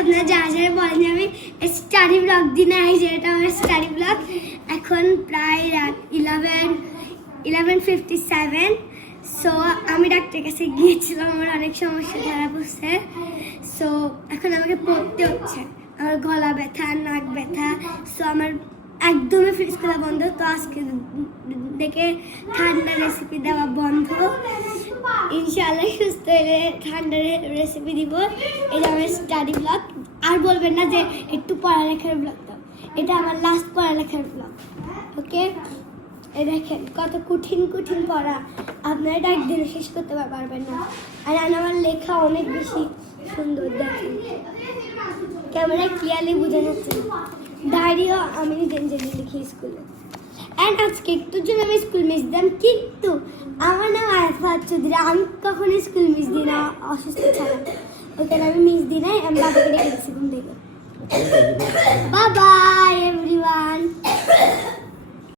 আপনারা যা যা বলেন যে আমি স্টাডি ব্লগ দিনে আসি, এটা আমার স্টাডি ব্লগ। এখন প্রায় রাত 11:57। সো আমি ডাক্তারের কাছে গিয়েছিলাম, আমার অনেক সমস্যা ধরা পড়ছে। সো এখন আমাকে পড়তে হচ্ছে, আমার গলা ব্যথা, নাক ব্যথা। সো আমার একদমই ফ্রিজ খোলা বন্ধ। তো আজকে দেখে ঠান্ডা রেসিপি দেওয়া বন্ধ। ইনশাআল্লাহ সুস্থ হলে ঠান্ডা রেসিপি দিব। এটা আমার স্টাডি ব্লগ। আর বলবেন না যে একটু পড়ালেখার ব্লগ দাও, এটা আমার লাস্ট পড়ালেখার ব্লগ। ওকে, এই দেখেন কত কঠিন কঠিন পড়া, আপনারা এটা একদিনে শেষ করতে পারবেন না। আর আমার লেখা অনেক বেশি সুন্দর, দেখেন ক্যামেরায় ক্লিয়ারলি বোঝা যাচ্ছে। ডায়েরিও আমি নিজে নিজে লিখি স্কুলে। অ্যান্ড আজকে একটুর জন্য আমি স্কুল মিস দিলাম, কিন্তু আমার নাম আরাফাত চৌধুরী। আমি কখনো স্কুল মিস দিই না অসুস্থ ছাড়া। ওখানে আমি মিস দিই নাই, আমি বাবাকে রেখে দিচ্ছি ঘুম থেকে।